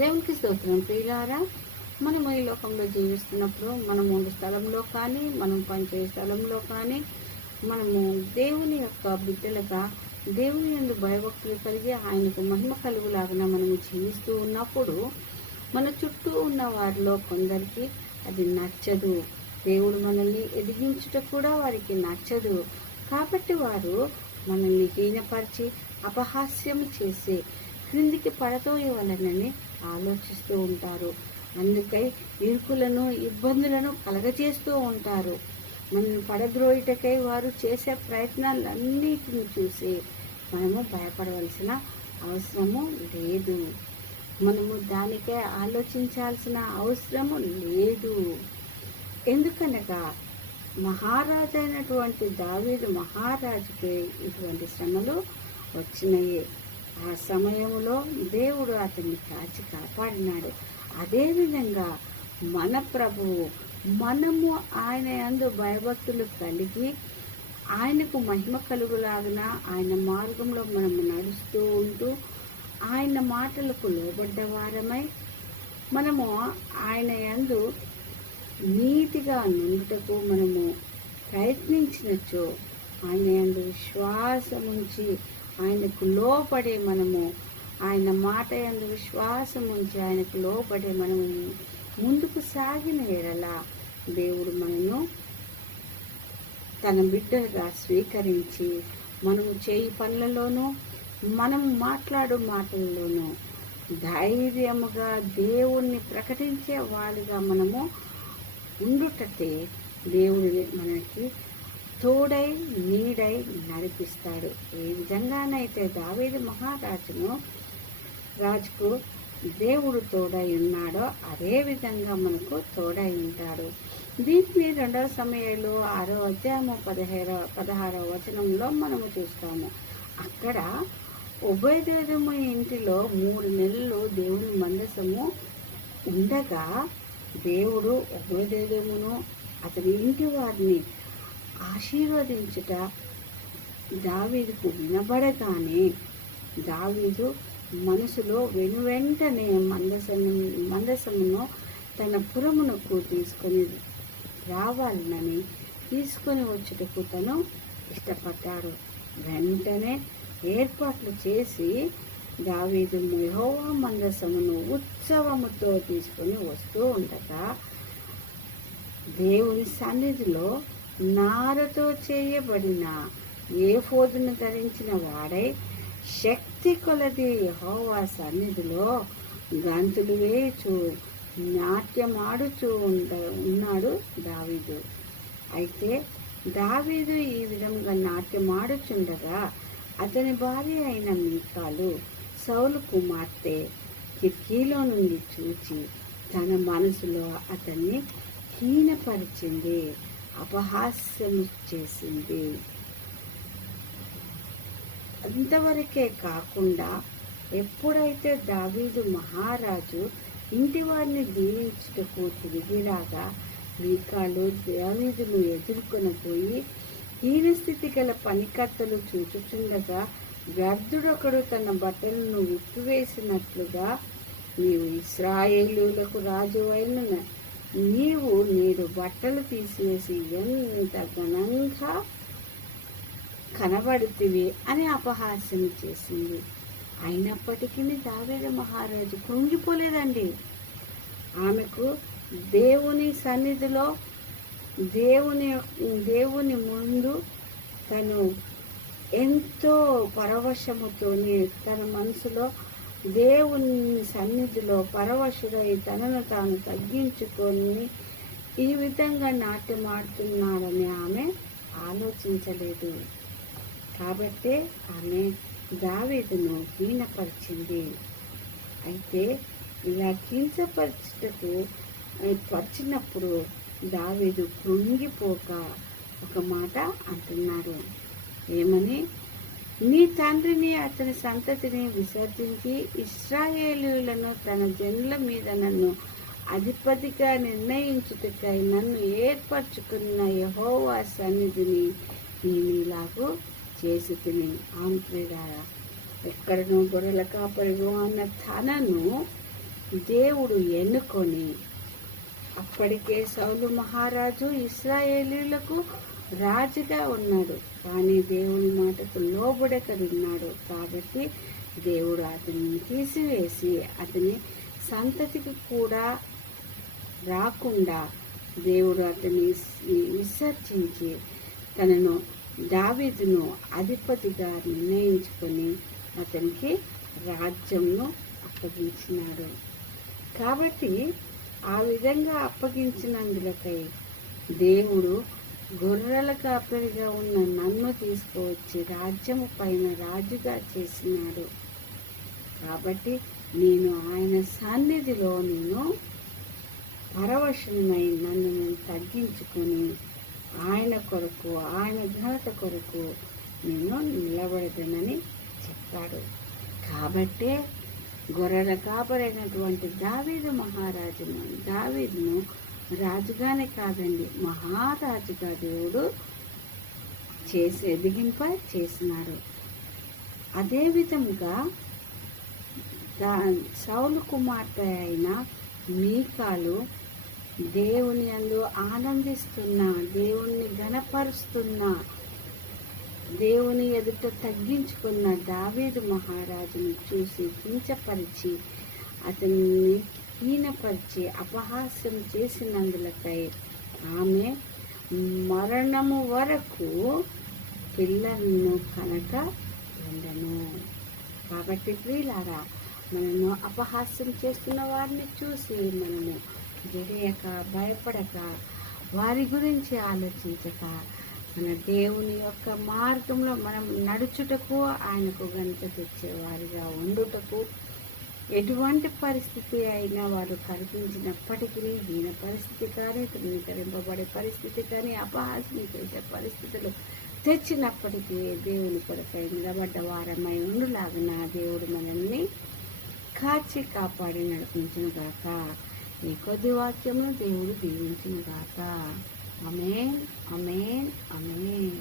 దేవునికి స్తోత్రం. ప్రియులారా, మనము ఈ లోకంలో జీవిస్తున్నప్పుడు మనము ఉండే స్థలంలో కానీ, మనం పనిచేసే స్థలంలో కానీ, మనము దేవుని యొక్క బిడ్డలుగా దేవుని యందు భయభక్తులు కలిగి ఆయనకు మహిమ కలుగులాగా మనము జీవిస్తూ ఉన్నప్పుడు మన చుట్టూ ఉన్న వారిలో కొందరికి అది నచ్చదు. దేవుడు మనల్ని ఎదిగించుట కూడా వారికి నచ్చదు. కాబట్టి వారు మనల్ని హీనపరిచి అపహాస్యం చేసి క్రిందికి పడతోయవలనని ఆలోచిస్తూ ఉంటారు. అందుకై ఇరుకులను ఇబ్బందులను కలగజేస్తూ ఉంటారు. మనల్ని పడద్రోయుటకై వారు చేసే ప్రయత్నాలన్నిటిని చూసి మనము భయపడవలసిన అవసరము లేదు. మనము దానికై ఆలోచించాల్సిన అవసరము లేదు. ఎందుకనగా మహారాజైనటువంటి దావీదు మహారాజుకి ఇటువంటి శ్రమలు వచ్చినాయి. ఆ సమయంలో దేవుడు అతన్ని కాచి కాపాడినాడు. అదేవిధంగా మన ప్రభువు మనము ఆయన యందు భయభక్తులు కలిగి ఆయనకు మహిమ కలుగులాగిన ఆయన మార్గంలో మనము నడుస్తూ ఉంటూ ఆయన మాటలకు లోబడ్డవారమై మనము ఆయన యందు నీతిగా నుండుటకు మనము ప్రయత్నించినచో ఆయన యందు విశ్వాసముంచి ఆయనకు లోపడే మనము ఆయన మాట యందు విశ్వాసముంచి ఆయనకు లోపడే మనము ముందుకు సాగిన ఎడల దేవుడు మనను తన బిడ్డగా స్వీకరించి మనము చేయి పనులలోనూ మనం మాట్లాడు మాటల్లోనూ ధైర్యముగా దేవుణ్ణి ప్రకటించే వాళ్ళుగా మనము ఉండుటతే దేవుడు మనకి తోడై నీడై నడిపిస్తాడు. ఏ విధంగానైతే దావీదు రాజుకు దేవుడు తోడై ఉన్నాడో అదే విధంగా మనకు తోడై ఉంటాడు. దీన్ని 2 సమయాలు 6వ అధ్యాయము 16వ వచనంలో మనము చూస్తాము. అక్కడ ఉభయదేవము ఇంటిలో 3 నెలలు దేవుని మందసము ఉండగా దేవుడు ఉభయదేవమును అతని ఇంటి వారిని ఆశీర్వదించుట దావీదుకు వినబడగానే దావీదు మనసులో వెనువెంటనే మందసమును తన పురమునకు తీసుకొని రావాలని తీసుకొని వచ్చుటకు తను ఇష్టపడ్డాడు. వెంటనే ఏర్పాట్లు చేసి దావీదు యెహోవా మందసమును ఉత్సవముతో తీసుకొని వస్తూ ఉండగా దేవుని సన్నిధిలో నారతో చేయబడిన ఏఫోదును ధరించిన వాడై శక్తి కొలది యెహోవా సన్నిధిలో గంతులు వేయుచు నాట్యమాడుచూ ఉన్నాడు దావీదు. అయితే దావీదు ఈ విధంగా నాట్యమాడుచుండగా అతని భార్య అయిన మీకాలు సౌలు కుమార్తె కిటికీలో నుండి చూచి తన మనసులో అతన్ని హీనపరిచింది, అపహాస్యం చేసింది. అంతవరకే కాకుండా ఎప్పుడైతే దావీదు మహారాజు ఇంటి వారిని దీవించుటకు తిరిగిరాగా మీకాలు దావీదును ఎదుర్కొని పోయి హీనస్థితి గల పనికత్తలు చూచుచుండగా వ్యర్థుడొకడు తన బట్టలను విప్పివేసినట్లుగా నీవు ఇశ్రాయేలులకు రాజు అయిన నీవు నేడు బట్టలు తీసివేసి ఎంత ఘనంగా కనబడుతీవి అని అపహాస్యం చేసింది. అయినప్పటికీ దావీదు మహారాజు కృంగిపోలేదండి. ఆమెకు దేవుని సన్నిధిలో దేవుని ముందు తను ఎంతో పరవశముతోని తన మనసులో దేవుని సన్నిధిలో పరవశుడై తనను తాను తగ్గించుకొని ఈ విధంగా నాట్యమాడుతున్నాడని ఆమె ఆలోచించలేదు. కాబట్టి ఆమె దావీదును హీనపరిచింది. అయితే ఇలా పరిచినప్పుడు దావీదు కృంగిపోక ఒక మాట అంటున్నాడు. ఏమని? నీ తండ్రిని అతని సంతతిని విసర్జించి ఇశ్రాయేలీయులను తన జనుల మీద నన్ను అధిపతిగా నిర్ణయించుటకై నన్ను ఏర్పరచుకున్న యెహోవా సన్నిధిని నేనిలాగూ చేసి తిని. ఆంప్రియారా, ఎక్కడనో గొర్రెల కాపరిగా అన్న తనను దేవుడు ఎన్నుకొని, అప్పటికే సౌలు మహారాజు ఇశ్రాయేలీయులకు రాజుగా ఉన్నాడు, కానీ దేవుని మాటకు లోబడకనున్నాడు. కాబట్టి దేవుడు అతనిని తీసివేసి అతని సంతతికి కూడా రాకుండా దేవుడు అతన్ని విసర్జించి తనను దావీదును అధిపతిగా నిర్ణయించుకొని అతనికి రాజ్యంను అప్పగించినాడు. కాబట్టి ఆ విధంగా అప్పగించినందులకై దేవుడు గొర్రెల కాపరిగా ఉన్న నన్ను తీసుకువచ్చి రాజ్యము పైన రాజుగా చేసినాడు. కాబట్టి నేను ఆయన సన్నిధిలో పరవశమై నన్ను తగ్గించుకొని ఆయన కొరకు, ఆయన ఘనత కొరకు నేను నిలబడదనని చెప్పాడు. కాబట్టే గొర్రెల కాపరైనటువంటి దావీదును రాజుగానే కాదండి, మహారాజుగా దేవుడు ఎదిగింప చేసినాడు. అదే విధముగా సౌలు కుమార్తె అయిన మీకాలు దేవుని యందు ఆనందిస్తున్న, దేవుణ్ణి ఘనపరుస్తున్న, దేవుని ఎదుట తగ్గించుకున్న దావీదు మహారాజును చూసి కించపరిచి అతన్ని హీనపరిచి అపహాస్యం చేసినందులకై ఆమె మరణము వరకు పిల్లలను కనుక ఉండను. కాబట్టి ప్రియులారా, మనము అపహాస్యం చేస్తున్న వారిని చూసి మనము జడియక, భయపడక, వారి గురించి ఆలోచించక, మన దేవుని యొక్క మార్గంలో మనం నడుచుటకు, ఆయనకు ఘనత తెచ్చేవారిగా ఉండుటకు, ఎటువంటి పరిస్థితి అయినా వారు కల్పించినప్పటికీ, హీన పరిస్థితి కానీ, తృణీకరింపబడే పరిస్థితి కానీ, అపహాస్యం చేసే పరిస్థితులు తెచ్చినప్పటికీ దేవుని కొరకై నిలబడ్డ వారమై ఉండులాగిన దేవుడు మనల్ని కాచి కాపాడి నడిపించును గాక. ఈ కొద్ది వాక్యమును దేవుడు దీవించును గాక. ఆమేన్, ఆమేన్, ఆమేన్.